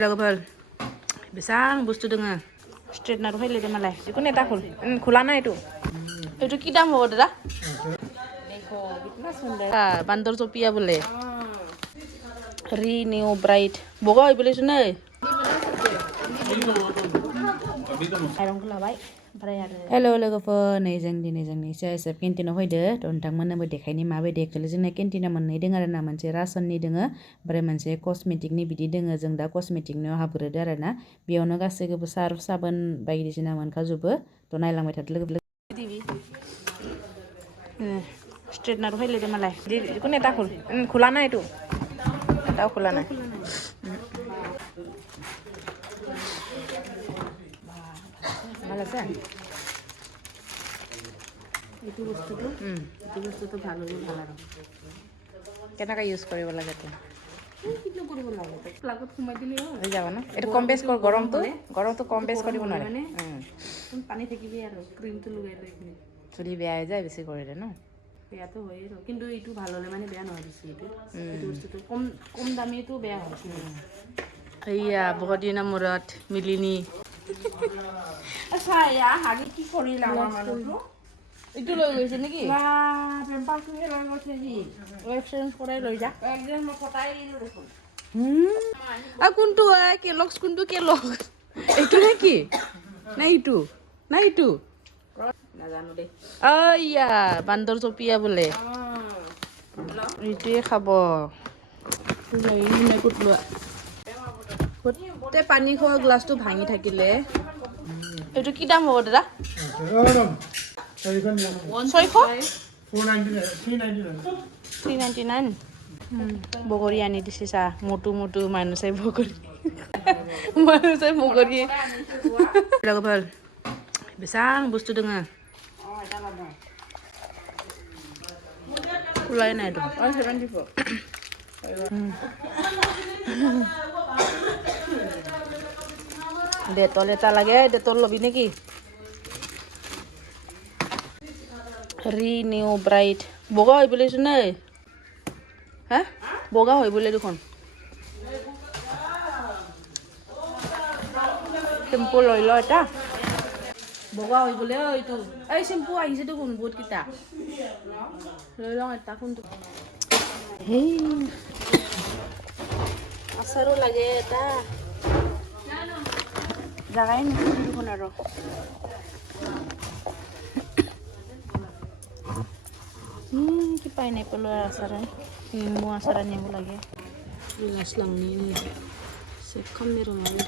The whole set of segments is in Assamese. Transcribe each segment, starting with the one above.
Lagu besang bus tu dengar straight naruh hele deh malai itu neta khula na itu kita mau dah देखो कितना सुंदर बंदर सोपिया बोले री न्यू ब्राइट बोगा होई बोले सुने हेलो लोगोफोर नै जों दिनै जोंनि CISF केन्टिनाव फैदो नोंथांमोननोबो देखायनि माबायदि एक्चुअली जोंना केन्टिना मोननै दङ आरो ना मोनसे रासननि दङ ओमफ्राय मोनसे कस्मेटिकनि बिदि दङ जों दा कस्मेटिकनियाव हाबग्रोदो आरो ना बेयावनो गासैखौबो सार्फ साबोन बायदिसिना मोनखाजोबो थ' नायलांबाय थादो लोगो straight नारुh hele deh malai itu neta khula na itu neta khula na malas ya itu বস্তু তো ভালো ভালো কেনেকা ইউজ কৰিব লাগে তো কিনো কৰিব লাগে প্লাগত সোমাই দিলে হৈ যাব না এটা কম বেছ কৰ গৰমটো কম বেছ কৰিব নোৱাৰে মানে পানী থাকিবি আৰু ক্ৰীমটো লগাই লৈ চুলি বেয়া হৈ যায় বেছি কৰিলে ন বেয়া তো হয়ে কিন্তু এইটো ভাল হলে মানে বেয়া নহয় বেছি এইটো বস্তুটো কম দামীটো বেয়া হয় এইয়া বহুত দিনৰ মূৰত মিলিনি আচ্ছা ইয়া হাগি কি কৰিলা মানুহটো itu lo guys ini ki lah pempas ni lah macam ni exchange korai lo ja exchange mau kotai ini lo aku tu kelok itu lagi nah itu nggak janu deh oh iya bandar Sophia boleh itu ya khabo ini naikut lo te pani kho glass tu bhangi thakile itu ki dam hobo dada 399 বগৰী আনি দিছে চা মোটু মানুহ চাই বগৰী লগৰ ভাল বেচাং বস্তু দঙা খোলাই নাই তো 74 ডেটল এটা লাগে ডেটল লবি নেকি री न्यू ब्राइट बोगा होई बोले सुने हैं बोगा होई बोले दुखन शैम्पू लई लो এটা बोगा होई बोले ओइ तू এই शैम्पू আইছে তো কোন বহুত কিটা লই ল এটা কোন হে আসারো লাগে এটা জাগাই নি কোন আর ki pineapple asaran mu asaran yang lagi gelas lang ni sekam ni rumah ni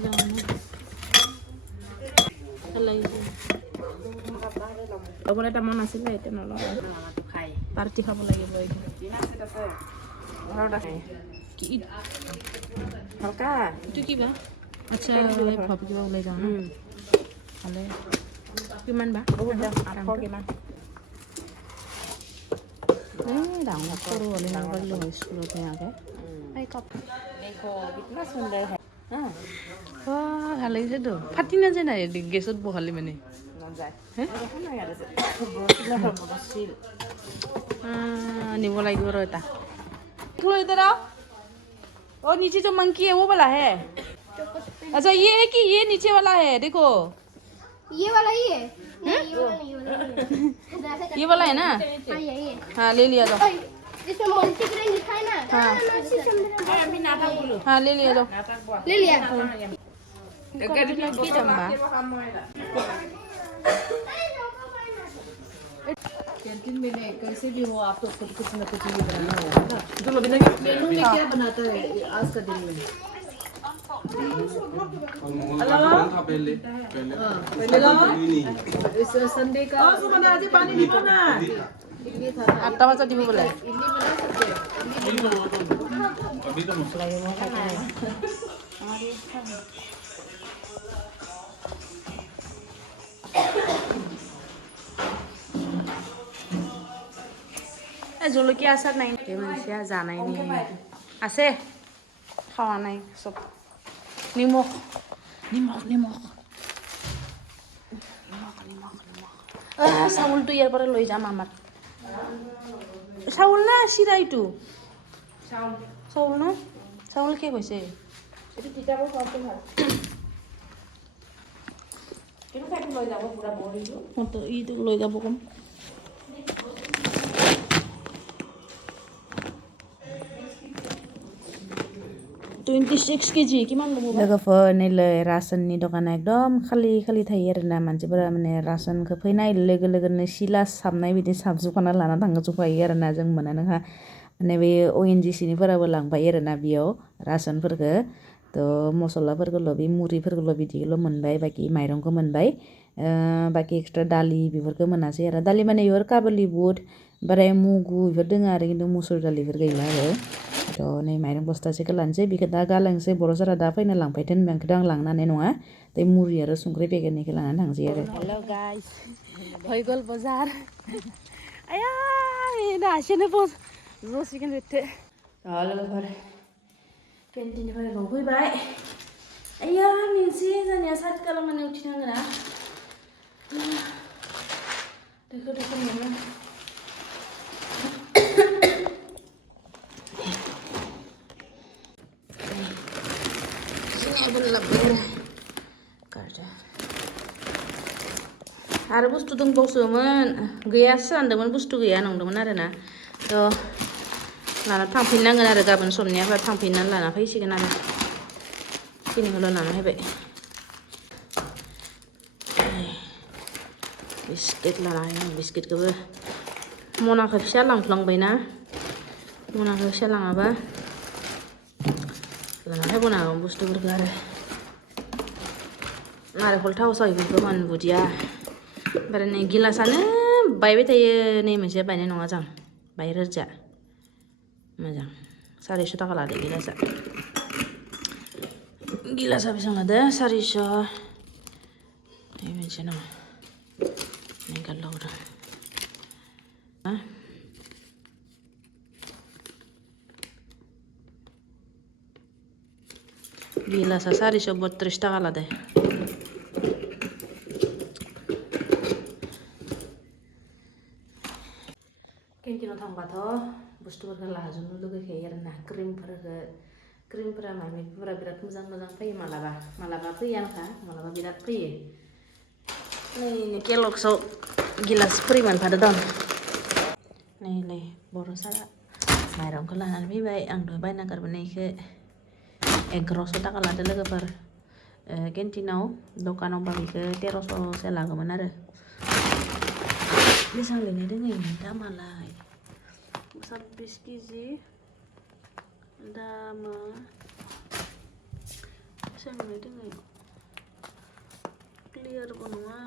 jangan ni alai aku nak tamu nasi lah itu nolong party kamu lagi boy ki halka itu ki ba acha boleh bhab ki ba boleh jana ale কিমান বা আৰাম কিমান ডাঙৰ সৰু হ'লে নগলো হয় স্কুলত আগে দেখো কিतना সুন্দৰ হয় ভাল লাগিছে তো ফাটি নাযায় নাই গেছত বহালি মানে নিব লাগিব ৰ এটা लो इधर आओ और नीचे जो मंकी है वो वाला है अच्छा ये है कि ये नीचे वाला है देखो ये वाला ही है ये वाला है ना हाँ ले लिया लो इसमें मल्टीग्रेन लिखा है ना हाँ ले लिया लो ले लिया कैंटीन में कैसे भी हो आप तो खुद कुछ न कुछ ही बनाना होगा ना जो मेनू में क्या बनाता है आज का दिन में इस संडे का पानी निकाल ना आटा वाला दी बोले अभी तो मसला জলকীয়া আচাৰ নাই মানচিয়া জানাই নি আছে খাওয়া নাই সব নিমখ চাউলটো ইয়াৰ পৰা লৈ যাম আমাৰ চাউল না চিৰা এইটো চাউল না চাউল শেষ হৈছে এইটো তিতাবৰ চাউলটো ভাল কিন্তু খাই লৈ যাব পুৰা বহিটো ইটো লৈ যাব কম 26 केजि किमान लोगोफोर नैलै रासननि दखाना एकदम खालि खालि थायो आरोना मानसिफोरा माने रासनखौ फैनाय लोगो लोगोनो सिला साबनाय बिदि साबजुबखाना लाना थांजोबखायो आरोना जों मोनानोखा माने बे ONGCनिफोराबो लांफायो आरोना बेयाव रासनफोरखौ थ' मसलाफोरखौल' बे मुरिफोरखौल' बिदिल' मोनबाय बाखि माइरंखौ मोनबाय बाखि एक्सट्रा दालि बेफोरखौ मोनासै आरो दालि माने बेफोर काबुलि बुट ओमफ्राय मुगु बेफोर दङ आरो खिन्थु मुसुर दालिफोर गैला आरो थ' नै माइरं बस्थासेखौ लानोसै बेखौ दा गालांसै बर'फोरा दा फैना लांफैथों होनबाय आं लांनो हानाय नङा दै मुरि आरो संख्रि पेकेटनिखौ लानानै थांसै आरो हेल' गाइस फैगल बाजार आया दासोनो जसिगोन बेथे लोगोफोर केन्टिननिफ्राय न'आव फैबाय आया मिन्थि जोंनिया सात खालामनानै उथिनांगोन ना देखो मोनो आरो बुस्थु दंबावसोमोन गैयासो सानदोंमोन बुस्थु गैया नंदोंमोन आरोना थ' लाना थांफिननांगोन आरो गाबोन समनियाफोरा थांफिननानै लाना फैसिगोन आरो खिनिखौल' लाना फैबाय बिस्किट लाना फैबाय बिस्किटखौबो मनाखौ फिसा लांफ्लांबायना मनाखौ फिसा लाङाबा लाना फैबावनो हागौन बुस्थुफोरखौ आरो नारेंखल थाव सावफोरखौ मान बुदिया ओमफ्राय नै गिलासानो बायबाय थायो नै मोनसे बायनाय नङा जों बाय रोजा मोजां 400 थाखा लादो गिलासा बेसेबां लादो 400 नै मोनसे नङा नै गारलाव दं गिलासा 432 थाखा लादो केन्टिनाव थांबाथ' बुस्थुफोरखौ लाजोबनो लुगैखायो आरोना क्रिमफोरा मामिफोरा बिराद मोजां मोजां फैयो मालाबा फैयानोखा मालाबा बिराद फैयो नै केलक्सआव गिलास फ्रि मोनफादो दं नै बर' सारा माइरंखौ लानानै फैबाय आंथ' बायना गारबोनायखौ 1100 थाखा लादो लोगोफोर केन्टिनाव दखानावबा बेखौ 1300सो लागौमोन आरो बेसेबां लिरनाय दङ दामालाय 26 केजि दामा बेसेबां लिरनाय दङ क्लियारबो नङा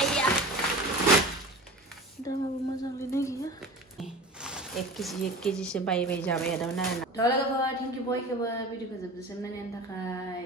आइया दामाबो मोजां लिरनाय गैया 1 केजिसो बायबाय जाबाय थादोंमोन आरोना थ' लोगोफोर थेंक इउ बयखौबो भिडिअखौ जोबजासिम नायनायनि थाखाय